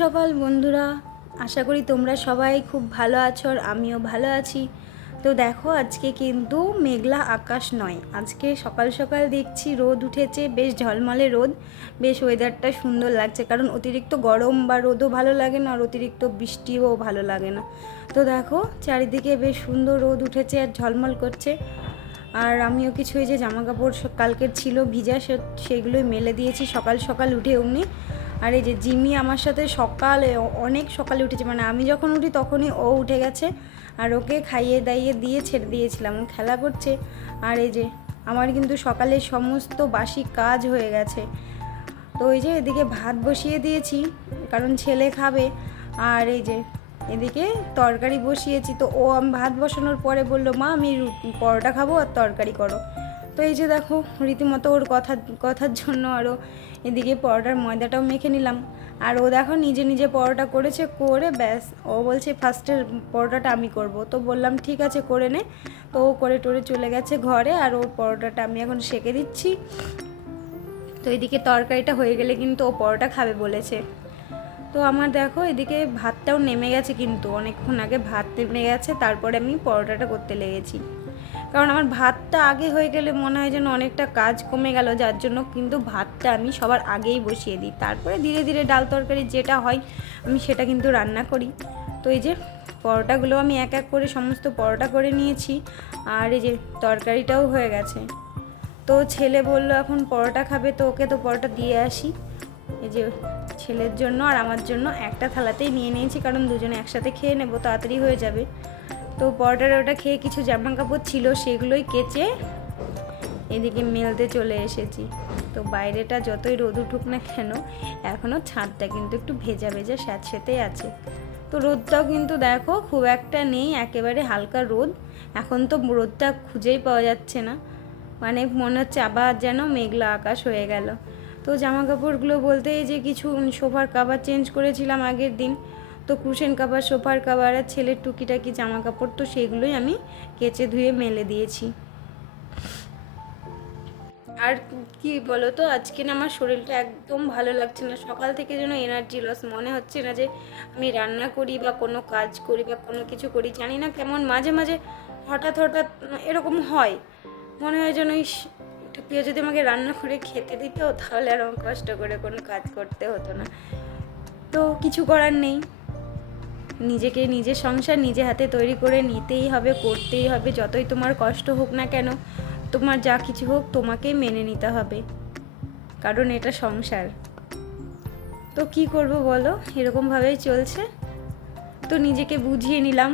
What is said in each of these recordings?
সকাল বন্ধুরা, আশা করি তোমরা সবাই খুব ভালো আছো আর আমিও ভালো আছি। তো দেখো, আজকে কিন্তু মেঘলা আকাশ নয়, আজকে সকাল সকাল দেখছি রোদ উঠেছে, বেশ ঝলমলে রোদ। বেশ ওয়েদারটা সুন্দর লাগছে, কারণ অতিরিক্ত গরম বা রোদও ভালো লাগে না আর অতিরিক্ত বৃষ্টিও ভালো লাগে না। তো দেখো চারিদিকে বেশ সুন্দর রোদ উঠেছে আর ঝলমল করছে। আর আমিও কিছু এই যে জামা কাপড় কালকের ছিল ভিজা, সেগুলোই মেলে দিয়েছি সকাল সকাল উঠে অমনি। আর এই যে জিমি আমার সাথে সকালে অনেক সকালে উঠেছে, মানে আমি যখন উঠি তখনই ও উঠে গেছে। আর ওকে খাইয়ে দাইয়ে দিয়ে ছেড়ে দিয়েছিলাম, ও খেলা করছে। আর এই যে আমার কিন্তু সকালে সমস্ত বাসি কাজ হয়ে গেছে। তো এই যে এদিকে ভাত বসিয়ে দিয়েছি, কারণ ছেলে খাবে। আর এই যে এদিকে তরকারি বসিয়েছি। তো ও আমি ভাত বসানোর পরে বললো, মা আমি পরোটা খাবো আর তরকারি করো। তো এই যে দেখো রীতিমতো ওর কথার জন্য আরও এদিকে পরোটার ময়দাটাও মেখে নিলাম। আর ও দেখো নিজে নিজে পরোটা করেছে, করে ব্যাস ও বলছে ফার্স্টের পরোটাটা আমি করব। তো বললাম ঠিক আছে করে নে। তো ও করে টোরে চলে গেছে ঘরে, আর ওর পরোটাটা আমি এখন সেঁকে দিচ্ছি। তো এদিকে তরকারিটা হয়ে গেলে কিন্তু ও পরোটা খাবে বলেছে। তো আমার দেখো এদিকে ভাতটাও নেমে গেছে, কিন্তু অনেকক্ষণ আগে ভাত নেমে গেছে, তারপরে আমি পরোটাটা করতে লেগেছি। কারণ আমার ভাতটা আগে হয়ে গেলে মনে হয় যেন অনেকটা কাজ কমে গেল, যার জন্য কিন্তু ভাতটা আমি সবার আগেই বসিয়ে দিই, তারপরে ধীরে ধীরে ডাল তরকারি যেটা হয় আমি সেটা কিন্তু রান্না করি। তো এই যে পরোটাগুলো আমি এক এক করে সমস্ত পরোটা করে নিয়েছি, আর এই যে তরকারিটাও হয়ে গেছে। তো ছেলে বলল এখন পরোটা খাবে, তো ওকে তো পরোটা দিয়ে আসি। এই যে ছেলের জন্য আর আমার জন্য একটা থালাতেই নিয়ে নিয়েছি, কারণ দুজনে একসাথে খেয়ে নেবো, তাড়াতাড়ি হয়ে যাবে। তো পরোটার ওটা খেয়ে কিছু জামা কাপড় ছিল সেগুলোই কেচে এদিকে মেলতে চলে এসেছি। তো বাইরেটা যতই রোদ উঠুক না কেন, এখনও ছাদটা কিন্তু একটু ভেজা ভেজা স্যাঁতস্যাঁতেই আছে। তো রোদটাও কিন্তু দেখো খুব একটা নেই, একেবারে হালকা রোদ। এখন তো রোদটা খুঁজেই পাওয়া যাচ্ছে না, মানে মনে হচ্ছে আবার যেন মেঘলা আকাশ হয়ে গেল। তো জামা কাপড়গুলো বলতে এই যে কিছু সোফার কাভার চেঞ্জ করেছিলাম আগের দিন, তো কুশন কাভার, সোফার কাভার আর ছেলের টুকিটাকি জামা কাপড়, তো সেগুলোই আমি কেচে ধুয়ে মেলে দিয়েছি। আর কি বলো তো, আজকে না আমার শরীরটা একদম ভালো লাগছে না, সকাল থেকে যেন এনার্জি লস, মনে হচ্ছে না যে আমি রান্না করি বা কোনো কাজ করি বা কোনো কিছু করি। জানি না কেমন মাঝে মাঝে হঠাৎ হঠাৎ এরকম হয়, মনে হয় যেন একটু কেউ যদি আমাকে রান্না করে খেতে দিত, তাহলে আর আমার কষ্ট করে কোনো কাজ করতে হতো না। তো কিছু করার নেই, নিজেকে নিজের সংসার নিজে হাতে তৈরি করে নিতেই হবে, করতেই হবে। যতই তোমার কষ্ট হোক না কেন, তোমার যা কিছু হোক তোমাকেই মেনে নিতে হবে, কারণ এটা সংসার। তো কি করব বলো, এরকমভাবেই চলছে। তো নিজেকে বুঝিয়ে নিলাম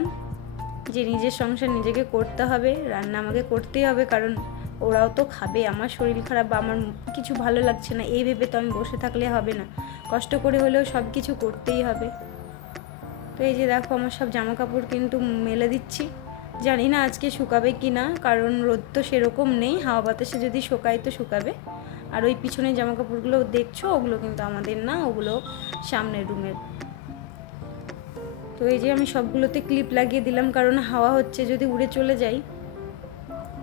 যে নিজের সংসার নিজেকে করতে হবে, রান্না আমাকে করতেই হবে, কারণ ওরাও তো খাবে। আমার শরীর খারাপ বা আমার কিছু ভালো লাগছে না এই ভেবে তো আমি বসে থাকলে হবে না, কষ্ট করে হলেও সব কিছু করতেই হবে। তো এই যে দেখো আমার সব জামা কাপড় কিন্তু মেলে দিচ্ছি, জানি না আজকে শুকাবে কি না, কারণ রোদ তো সেরকম নেই, হাওয়া বাতাসে যদি শুকায় তো শুকাবে। আর ওই পিছনে জামা কাপড়গুলো দেখছো, ওগুলো কিন্তু আমাদের না, ওগুলো সামনের রুমের। তো এই যে আমি সবগুলোতে ক্লিপ লাগিয়ে দিলাম, কারণ হাওয়া হচ্ছে, যদি উড়ে চলে যাই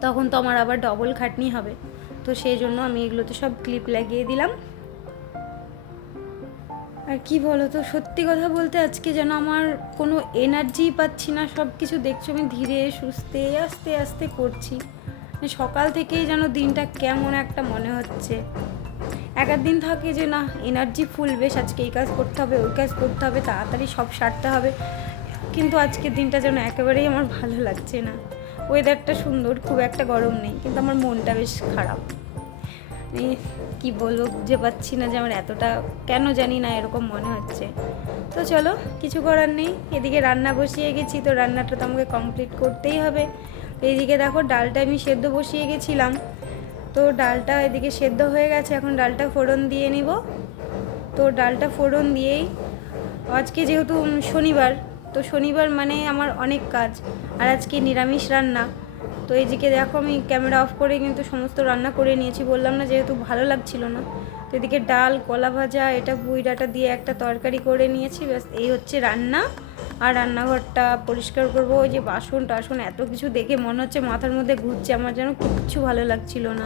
তখন তো আমার আবার ডবল খাটনি হবে। তো সেই জন্য আমি এগুলোতে সব ক্লিপ লাগিয়ে দিলাম। আর কি বলো তো, সত্যি কথা বলতে আজকে যেন আমার কোনো এনার্জি পাচ্ছি না। সব কিছু দেখছো আমি ধীরে সুস্থে আস্তে আস্তে করছি, সকাল থেকেই যেন দিনটা কেমন একটা মনে হচ্ছে। এক দিন থাকে যে না এনার্জি ফুল, বেশ আজকে এই কাজ করতে হবে, ওই কাজ করতে হবে, তাড়াতাড়ি সব সারতে হবে, কিন্তু আজকের দিনটা যেন একেবারেই আমার ভালো লাগছে না। ওয়েদারটা সুন্দর, খুব একটা গরম নেই, কিন্তু আমার মনটা বেশ খারাপ। আমি কী বলবো বুঝে পাচ্ছি না যে আমার এতটা কেন জানি না এরকম মনে হচ্ছে। তো চলো কিছু করার নেই, এদিকে রান্না বসিয়ে গেছি, তো রান্নাটা তো আমাকে কমপ্লিট করতেই হবে। এইদিকে দেখো ডালটা আমি সেদ্ধ বসিয়ে গেছিলাম, তো ডালটা এদিকে সেদ্ধ হয়ে গেছে, এখন ডালটা ফোড়ন দিয়ে নিব। তো ডালটা ফোড়ন দিয়েই, আজকে যেহেতু শনিবার, তো শনিবার মানে আমার অনেক কাজ, আর আজকে নিরামিষ রান্না। তো এইদিকে দেখো আমি ক্যামেরা অফ করে কিন্তু সমস্ত রান্না করে নিয়েছি, বললাম না যেহেতু ভালো লাগছিল না। তো এদিকে ডাল, কলা ভাজা, এটা পুঁই ডাঁটা দিয়ে একটা তরকারি করে নিয়েছি, ব্যাস এই হচ্ছে রান্না। আর রান্নাঘরটা পরিষ্কার করবো, ওই যে বাসন টাসন এত কিছু দেখে মনে হচ্ছে মাথার মধ্যে ঘুরছে, আমার যেন কিচ্ছু ভালো লাগছিল না।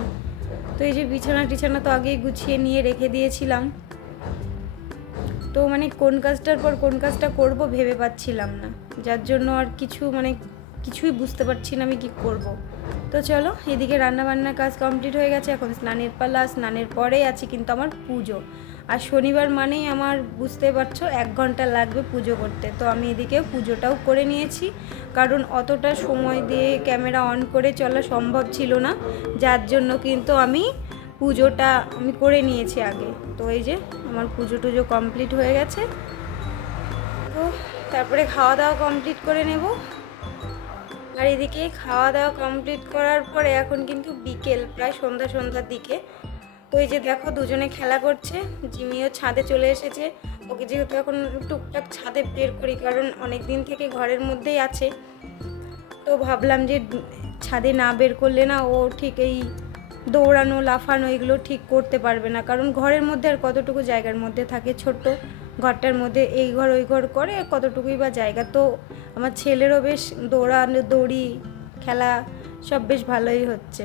তো এই যে বিছানা টিছানা তো আগেই গুছিয়ে নিয়ে রেখে দিয়েছিলাম। তো মানে কোন কাজটার পর কোন কাজটা করব ভেবে পাচ্ছিলাম না, যার জন্য আর কিছুই বুঝতে পারছি না আমি কি করব। তো চলো, এদিকে রান্নাবান্নার কাজ কমপ্লিট হয়ে গেছে, এখন স্নানের পালা। স্নানের পরেই আছে কিন্তু আমার পুজো, আর শনিবার মানেই আমার বুঝতে পারছো 1 ঘন্টা লাগবে পুজো করতে। তো আমি এদিকে পুজোটাও করে নিয়েছি, কারণ অতটা সময় দিয়ে ক্যামেরা অন করে চলা সম্ভব ছিল না, যার জন্য কিন্তু আমি পুজোটা করে নিয়েছি আগে। তো এই যে আমার পুজো টুজো কমপ্লিট হয়ে গেছে। তো তারপরে খাওয়া দাওয়া কমপ্লিট করে নেব। আর এদিকে খাওয়া দাওয়া কমপ্লিট করার পরে এখন কিন্তু বিকেল, প্রায় সন্ধ্যার দিকে। তো এই যে দেখো দুজনে খেলা করছে, জিমিও ছাদে চলে এসেছে। ওকে যেহেতু এখন টুকটাক ছাদে বের করি, কারণ অনেক দিন থেকে ঘরের মধ্যেই আছে, তো ভাবলাম যে ছাদে না বের করলে না ও ঠিক এই দৌড়ানো লাফানো এগুলো ঠিক করতে পারবে না, কারণ ঘরের মধ্যে আর কতটুকু জায়গার মধ্যে থাকে, ছোট্ট ঘরটার মধ্যে এই ঘর ওই ঘর করে কতটুকুই বা জায়গা। তো আমার ছেলেরও বেশ দৌড়ি খেলা সব বেশ ভালোই হচ্ছে।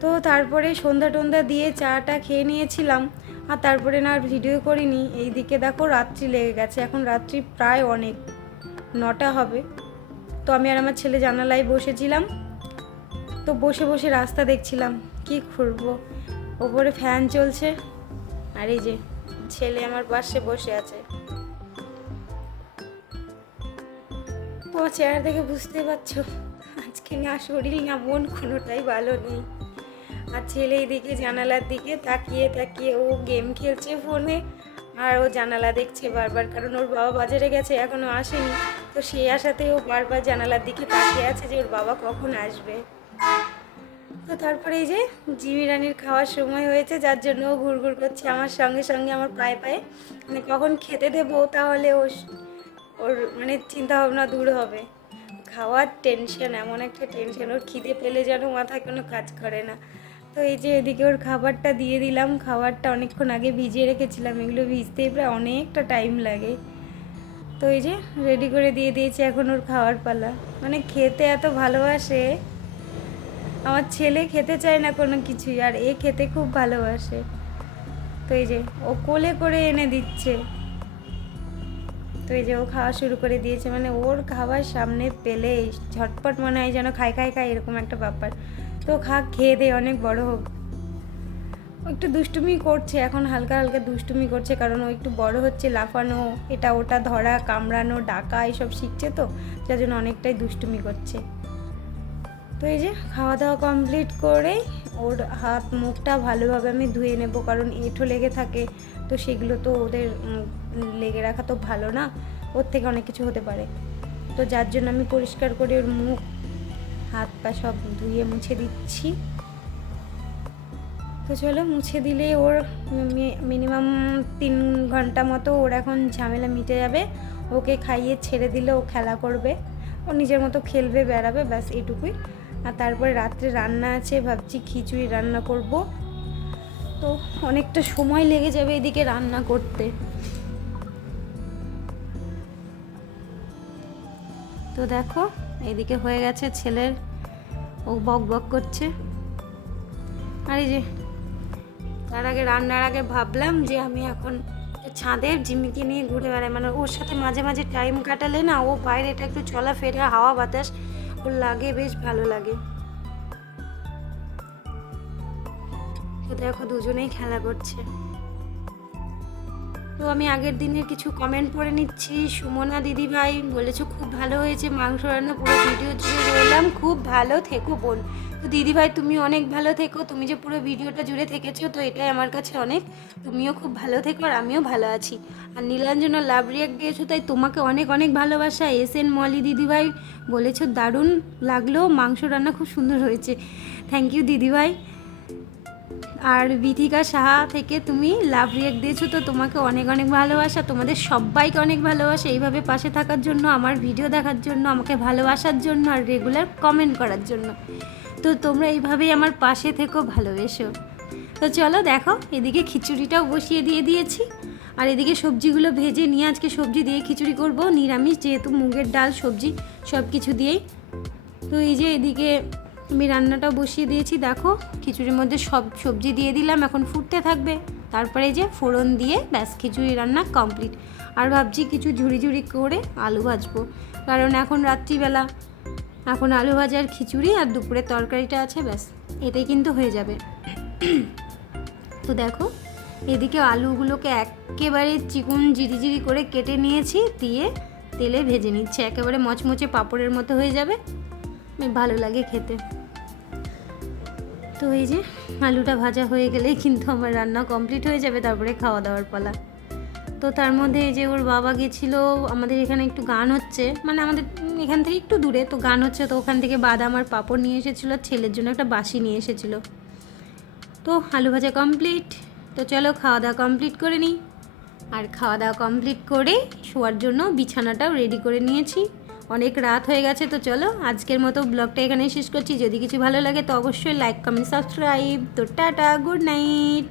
তো তারপরে সন্ধ্যা দিয়ে চাটা খেয়ে নিয়েছিলাম, আর তারপরে না আর ভিডিও করিনি। এইদিকে দেখো রাত্রি লেগে গেছে, এখন রাত্রি প্রায় অনেক 9টা হবে। তো আমি আর আমার ছেলে জানালায় বসেছিলাম, তো বসে বসে রাস্তা দেখছিলাম কি করবো। ওপরে ফ্যান চলছে, আর এই যে ছেলে আমার পাশে বসে আছে। তোমার চেহারা দেখে বুঝতে পারছো আজকে না শরীর না মন কোনোটাই ভালো নেই। আর ছেলে এইদিকে জানালার দিকে তাকিয়ে ও গেম খেলছে ফোনে, আর ও জানালা দেখছে বারবার, কারণ ওর বাবা বাজারে গেছে এখনও আসেনি। তো সেই আশাতে ও বারবার জানালার দিকে তাকিয়ে আছে যে ওর বাবা কখন আসবে। তো তারপরে এই যে জিমি রানির খাওয়ার সময় হয়েছে, যার জন্য ও ঘুরঘুর করছে আমার সঙ্গে আমার পায়ে মানে কখন খেতে দেবো, তাহলে ওর মানে চিন্তাভাবনা দূর হবে। খাওয়ার টেনশন, এমন একটা টেনশন, ওর খিদে পেলে যেন মাথায় কোনো কাজ করে না। তো এই যে এদিকে ওর খাবারটা দিয়ে দিলাম, খাবারটা অনেকক্ষণ আগে ভিজিয়ে রেখেছিলাম, এগুলো ভিজতেই প্রায় অনেকটা টাইম লাগে। তো এই যে রেডি করে দিয়ে দিয়েছি, এখন ওর খাওয়ার পালা। মানে খেতে এত ভালোবাসে আমার ছেলে, খেতে চায় না কোনো কিছুই, আর এ খেতে খুব ভালোবাসে। তো এই যে ও কোলে করে এনে দিচ্ছে, তো এই যে ও খাওয়া শুরু করে দিয়েছে, মানে ওর খাবার সামনে পেলে ঝটপট মনে হয় যেন খাই এরকম একটা ব্যাপার। তো খেয়ে দিয়ে অনেক বড় হোক। ও একটু দুষ্টুমি করছে এখন, হালকা দুষ্টুমি করছে, কারণ ও একটু বড় হচ্ছে, লাফানো এটা ওটা ধরা কামড়ানো ডাকা এইসব শিখছে, তো যার জন্য অনেকটাই দুষ্টুমি করছে। তো এই যে খাওয়া দাওয়া কমপ্লিট করে ওর হাত মুখটা ভালোভাবে আমি ধুয়ে নেব, কারণ এঁঠো লেগে থাকে, তো সেগুলো তো ওদের লেগে রাখা তো ভালো না, ওর থেকে অনেক কিছু হতে পারে। তো যার জন্য আমি পরিষ্কার করে ওর মুখ হাত পা সব ধুয়ে মুছে দিচ্ছি। তো চলো মুছে দিলে ওর মিনিমাম 3 ঘন্টা মতো ওর এখন ঝামেলা মিটে যাবে। ওকে খাইয়ে ছেড়ে দিলে ও খেলা করবে, ও নিজের মতো খেলবে বেড়াবে, ব্যাস এইটুকুই। আর তারপরে রাত্রে রান্না আছে, ভাবছি খিচুড়ি রান্না করব, তো অনেকটা সময় লেগে যাবে এদিকে রান্না করতে। তো দেখো এদিকে হয়ে গেছে, ছেলের ও বক করছে। আর এই যে তার আগে রান্নার আগে ভাবলাম যে আমি এখন ছাদের জিমিকে নিয়ে ঘুরে বেড়াই, মানে ওর সাথে মাঝে মাঝে টাইম কাটালে না ও বাইরেটা একটু চলাফেরা হাওয়া বাতাস ওর লাগে, বেশ ভালো লাগে। তো দেখো দুজনেই খেলা করছে। তো আমি আগের দিনের কিছু কমেন্ট পড়ে নিচ্ছি। সুমনা দিদিভাই বলেছো খুব ভালো হয়েছে মাংস রান্না, পুরো ভিডিও জুড়ে রইলাম, খুব ভালো থেকো বোন। তো দিদিভাই তুমি অনেক ভালো থেকো, তুমি যে পুরো ভিডিওটা জুড়ে থেকেছো তো এটাই আমার কাছে অনেক। তুমিও খুব ভালো থেকো আর আমিও ভালো আছি। আর নীলাঞ্জনা লাভ রিয়াক্ট দিয়েছো, তাই তোমাকে অনেক ভালোবাসা। এসএন মলি দিদিভাই বলেছো দারুণ লাগলো, মাংস রান্না খুব সুন্দর হয়েছে। থ্যাংক ইউ দিদিভাই। আর বিথিকা সাহা থেকে তুমি লাভ রিয়াক্ট দিয়েছো, তো তোমাকে অনেক ভালোবাসা। তোমাদের সবাইকে অনেক ভালোবাসা এইভাবে পাশে থাকার জন্য, আমার ভিডিও দেখার জন্য, আমাকে ভালোবাসার জন্য, আর রেগুলার কমেন্ট করার জন্য। তো তোমরা এইভাবেই আমার পাশে থেকো, ভালোবেসো। তো চলো দেখো এদিকে খিচুড়িটাও বসিয়ে দিয়েছি, আর এদিকে সবজিগুলো ভেজে নিয়ে আজকে সবজি দিয়ে খিচুড়ি করব, নিরামিষ যেহেতু, মুগের ডাল সবজি সব কিছু দিয়েই। তো এই যে এদিকে আমি রান্নাটা বসিয়ে দিয়েছি, দেখো খিচুড়ির মধ্যে সব সবজি দিয়ে দিলাম, এখন ফুটতে থাকবে। তারপরে যে ফোড়ন দিয়ে ব্যাস খিচুড়ি রান্না কমপ্লিট। আর ভাবছি কিছু ঝুড়ি ঝুড়ি করে আলু ভাজবো, কারণ এখন রাত্রিবেলা, এখন আলু ভাজার খিচুড়ি আর দুপুরের তরকারিটা আছে, ব্যাস এটাই কিন্তু হয়ে যাবে। তো দেখো এদিকে আলুগুলোকে একেবারে চিকন জিরি করে কেটে নিয়েছি, দিয়ে তেলে ভেজে নিচ্ছে, একেবারে মচমচে পাঁপড়ের মতো হয়ে যাবে, ভালো লাগে খেতে। তো এই যে আলুটা ভাজা হয়ে গেলেই কিন্তু আমার রান্না কমপ্লিট হয়ে যাবে, তারপরে খাওয়া দাওয়ার পালা। তো তার মধ্যে এই যে ওর বাবা গেছিলো, আমাদের এখানে একটু গান হচ্ছে, মানে আমাদের এখান থেকে একটু দূরে তো গান হচ্ছে, তো ওখান থেকে বাদাম আর পাঁপড় নিয়ে এসেছিলো, ছেলের জন্য একটা বাসি নিয়ে এসেছিলো। তো আলু ভাজা কমপ্লিট, তো চলো খাওয়া দাওয়া কমপ্লিট করে নিই। আর খাওয়া দাওয়া কমপ্লিট করে শোয়ার জন্য বিছানাটাও রেডি করে নিয়েছি, অনেক রাত হয়ে গেছে। তো চলো আজকের মতো ব্লগটা এখানেই শেষ করছি। যদি কিছু ভালো লাগে তো অবশ্যই লাইক, কমেন্ট, সাবস্ক্রাইব। তো টাটা, গুড নাইট।